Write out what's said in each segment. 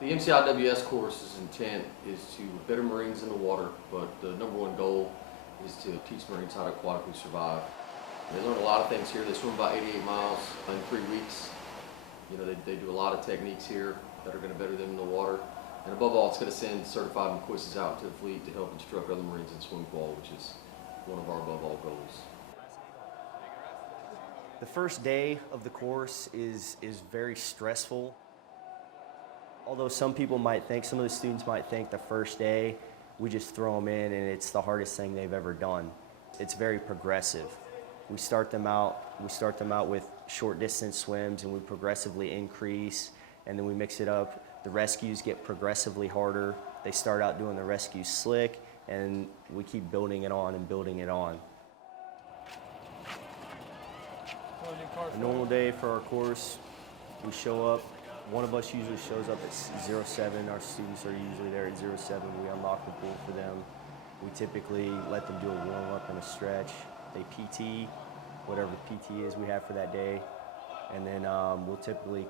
The MCIWS course's intent is to better Marines in the water, but the number one goal is to teach Marines how to aquatically survive. They learn a lot of things here. They swim about 88 miles in 3 weeks. You know, they do a lot of techniques here that are going to better them in the water. And above all, it's going to send certified Mciws out to the fleet to help instruct other Marines in swim qual, which is one of our above all goals. The first day of the course is very stressful. Although some of the students might think the first day we just throw them in and it's the hardest thing they've ever done. It's very progressive. We start them out with short distance swims and we progressively increase, and then we mix it up. The rescues get progressively harder. They start out doing the rescue slick, and we keep building it on and building it on. A normal day for our course, we show up. One of us usually shows up at 07. Our students are usually there at 07. We unlock the pool for them. We typically let them do a warm-up and a stretch. They PT, whatever PT is we have for that day. And then we'll typically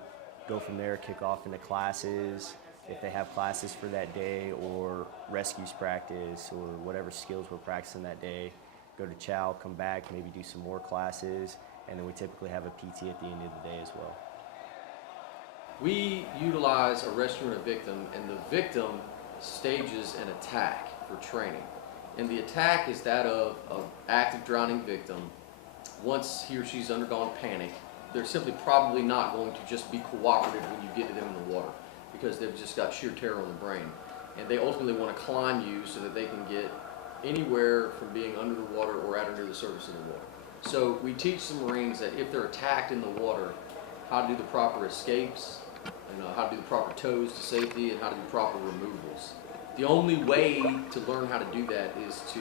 go from there, kick off into classes, if they have classes for that day, or rescues practice, or whatever skills we're practicing that day. Go to chow, come back, maybe do some more classes, and then we typically have a PT at the end of the day as well. We utilize a rescue and a victim, and the victim stages an attack for training. And the attack is that of an active drowning victim. Once he or she's undergone panic, they're simply probably not going to just be cooperative when you get to them in the water, because they've just got sheer terror on the brain. And they ultimately want to climb you so that they can get anywhere from being under the water or at or near the surface of the water. So we teach the Marines that if they're attacked in the water, how to do the proper escapes, and how to do the proper tows to safety, and how to do proper removals. The only way to learn how to do that is to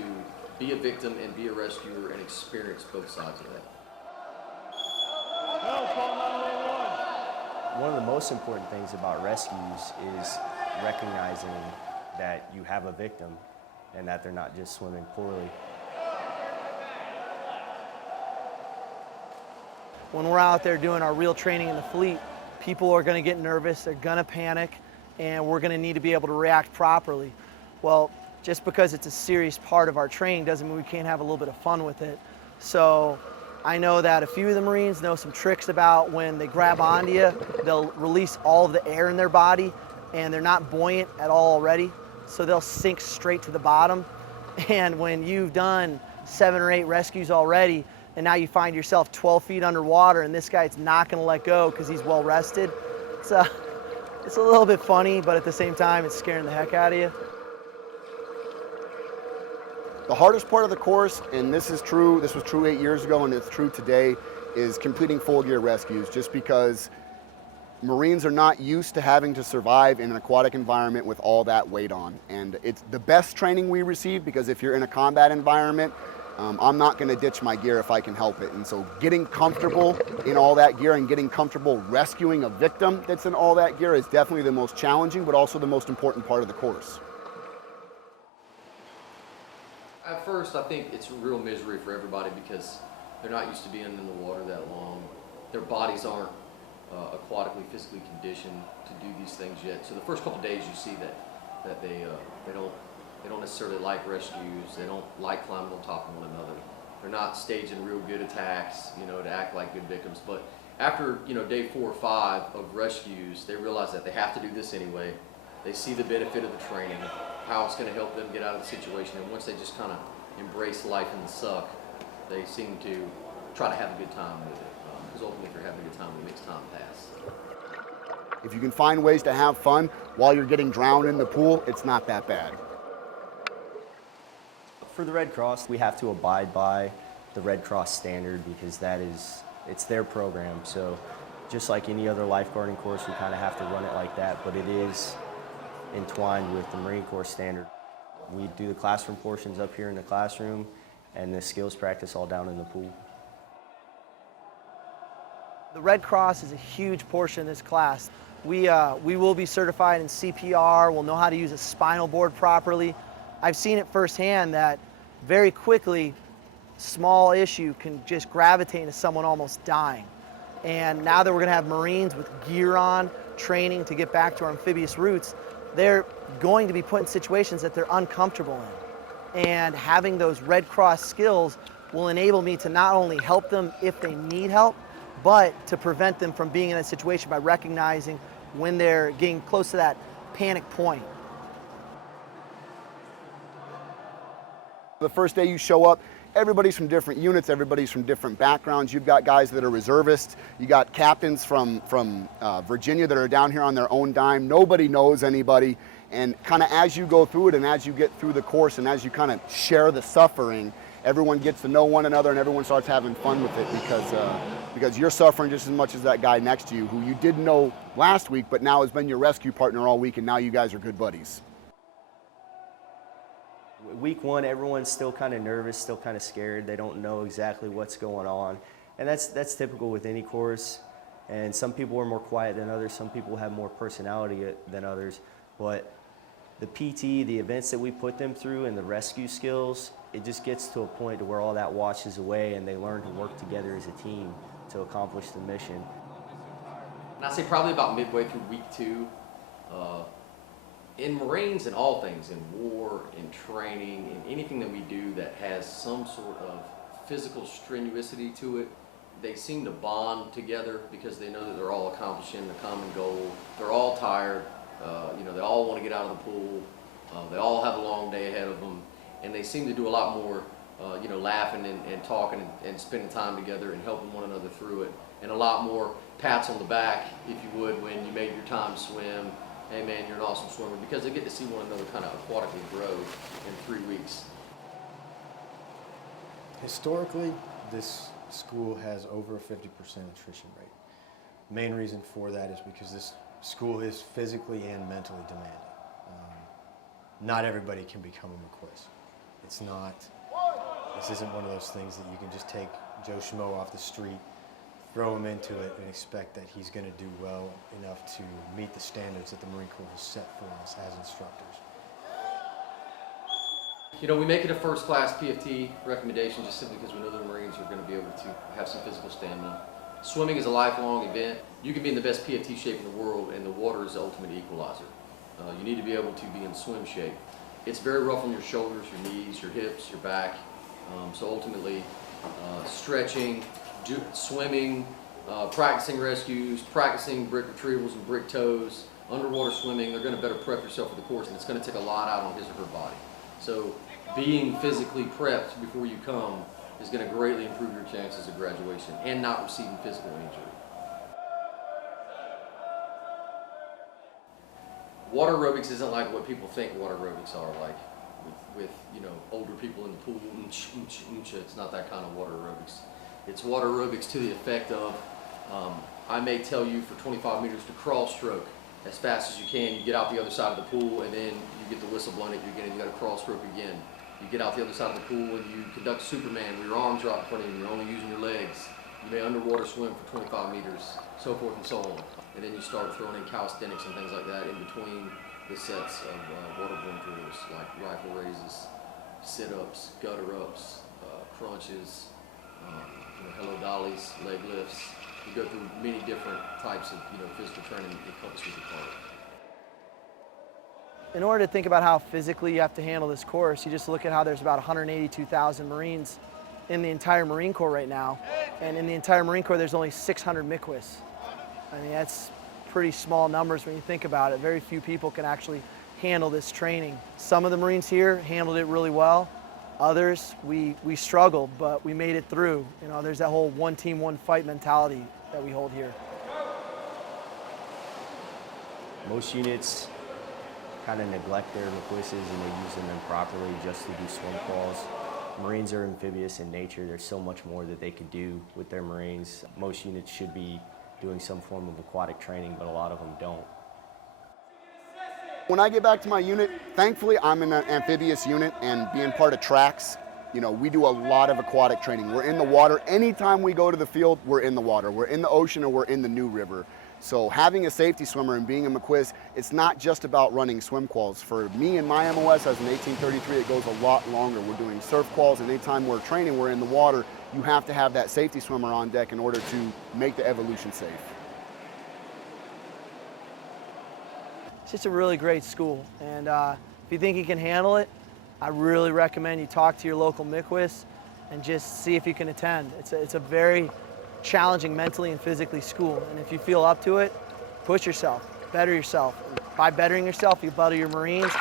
be a victim and be a rescuer and experience both sides of that. One of the most important things about rescues is recognizing that you have a victim and that they're not just swimming poorly. When we're out there doing our real training in the fleet, people are going to get nervous, they're going to panic, and we're going to need to be able to react properly. Well, just because it's a serious part of our training doesn't mean we can't have a little bit of fun with it. So I know that a few of the Marines know some tricks about when they grab onto you, they'll release all of the air in their body, and they're not buoyant at all already, so they'll sink straight to the bottom. And when you've done 7 or 8 rescues already, and now you find yourself 12 feet underwater and this guy's not going to let go because he's well rested, it's a little bit funny, but at the same time it's scaring the heck out of you. The hardest part of the course, and this was true 8 years ago and it's true today, is completing full gear rescues, just because Marines are not used to having to survive in an aquatic environment with all that weight on. And it's the best training we receive, because if you're in a combat environment, I'm not going to ditch my gear if I can help it. And so getting comfortable in all that gear and getting comfortable rescuing a victim that's in all that gear is definitely the most challenging, but also the most important part of the course. At first, I think it's real misery for everybody because they're not used to being in the water that long. Their bodies aren't aquatically, physically conditioned to do these things yet. So the first couple of days you see that they don't necessarily like rescues. They don't like climbing on top of one another. They're not staging real good attacks, to act like good victims. But after, day 4 or 5 of rescues, they realize that they have to do this anyway. They see the benefit of the training, how it's going to help them get out of the situation. And once they just kind of embrace life in the suck, they seem to try to have a good time with it. Because ultimately, if you're having a good time, it makes time pass. If you can find ways to have fun while you're getting drowned in the pool, it's not that bad. For the Red Cross, we have to abide by the Red Cross standard because it's their program. So just like any other lifeguarding course, we kind of have to run it like that, but it is entwined with the Marine Corps standard. We do the classroom portions up here in the classroom and the skills practice all down in the pool. The Red Cross is a huge portion of this class. We will be certified in CPR, we'll know how to use a spinal board properly. I've seen it firsthand that very quickly, small issue can just gravitate into someone almost dying. And now that we're gonna have Marines with gear on, training to get back to our amphibious roots, they're going to be put in situations that they're uncomfortable in. And having those Red Cross skills will enable me to not only help them if they need help, but to prevent them from being in a situation by recognizing when they're getting close to that panic point. The first day you show up, everybody's from different units, everybody's from different backgrounds. You've got guys that are reservists, you got captains from Virginia that are down here on their own dime. Nobody knows anybody, and kind of as you go through it and as you get through the course and as you kind of share the suffering, everyone gets to know one another and everyone starts having fun with it because you're suffering just as much as that guy next to you who you didn't know last week but now has been your rescue partner all week, and now you guys are good buddies. Week one, everyone's still kind of nervous, still kind of scared. They don't know exactly what's going on. And that's typical with any course. And some people are more quiet than others. Some people have more personality than others. But the PT, the events that we put them through and the rescue skills, it just gets to a point to where all that washes away and they learn to work together as a team to accomplish the mission. And I say probably about midway through week two, in Marines and all things, in war, in training, in anything that we do that has some sort of physical strenuosity to it, they seem to bond together because they know that they're all accomplishing a common goal. They're all tired, they all want to get out of the pool, they all have a long day ahead of them, and they seem to do a lot more laughing and talking and spending time together and helping one another through it, and a lot more pats on the back, if you would, when you made your time swim. Hey man, you're an awesome swimmer, because they get to see one another kind of aquatically grow in 3 weeks. Historically, this school has over a 50% attrition rate. Main reason for that is because this school is physically and mentally demanding. Not everybody can become a Mciws. This isn't one of those things that you can just take Joe Schmo off the street, throw him into it, and expect that he's going to do well enough to meet the standards that the Marine Corps has set for us as instructors. We make it a first class PFT recommendation just simply because we know the Marines are going to be able to have some physical stamina. Swimming is a lifelong event. You can be in the best PFT shape in the world, and the water is the ultimate equalizer. You need to be able to be in swim shape. It's very rough on your shoulders, your knees, your hips, your back. So ultimately, stretching, swimming, practicing rescues, practicing brick retrievals and brick tows, underwater swimming, they're going to better prep yourself for the course, and it's going to take a lot out on his or her body. So being physically prepped before you come is going to greatly improve your chances of graduation and not receiving physical injury. Water aerobics isn't like what people think water aerobics are like with older people in the pool. It's not that kind of water aerobics. It's water aerobics to the effect of, I may tell you for 25 meters to crawl stroke as fast as you can. You get out the other side of the pool, and then you get the whistle blown at you again, and you got to crawl stroke again. You get out the other side of the pool, and you conduct Superman where your arms are out in front of you, and you're only using your legs. You may underwater swim for 25 meters, so forth and so on. And then you start throwing in calisthenics and things like that in between the sets of waterborne drills, like rifle raises, sit-ups, gutter-ups, crunches, hello dollies, leg lifts. You go through many different types of physical training that encompasses the part. In order to think about how physically you have to handle this course, you just look at how there's about 182,000 Marines in the entire Marine Corps right now, and in the entire Marine Corps there's only 600 Mciws. I mean, that's pretty small numbers when you think about it. Very few people can actually handle this training. Some of the Marines here handled it really well. Others, we struggled, but we made it through. There's that whole one team, one fight mentality that we hold here. Most units kind of neglect their Mciws and they're using them properly just to do swim calls. Marines are amphibious in nature. There's so much more that they could do with their Marines. Most units should be doing some form of aquatic training, but a lot of them don't. When I get back to my unit, thankfully I'm in an amphibious unit, and being part of tracks, we do a lot of aquatic training. We're in the water. Anytime we go to the field, we're in the water. We're in the ocean or we're in the New River. So having a safety swimmer and being a Mciws, it's not just about running swim quals. For me and my MOS as an 1833, it goes a lot longer. We're doing surf quals, and anytime we're training, we're in the water. You have to have that safety swimmer on deck in order to make the evolution safe. just a really great school. And if you think you can handle it, I really recommend you talk to your local Mciws and just see if you can attend. It's a very challenging mentally and physically school. And if you feel up to it, push yourself, better yourself. And by bettering yourself, you better your Marines,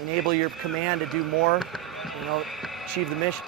enable your command to do more, achieve the mission.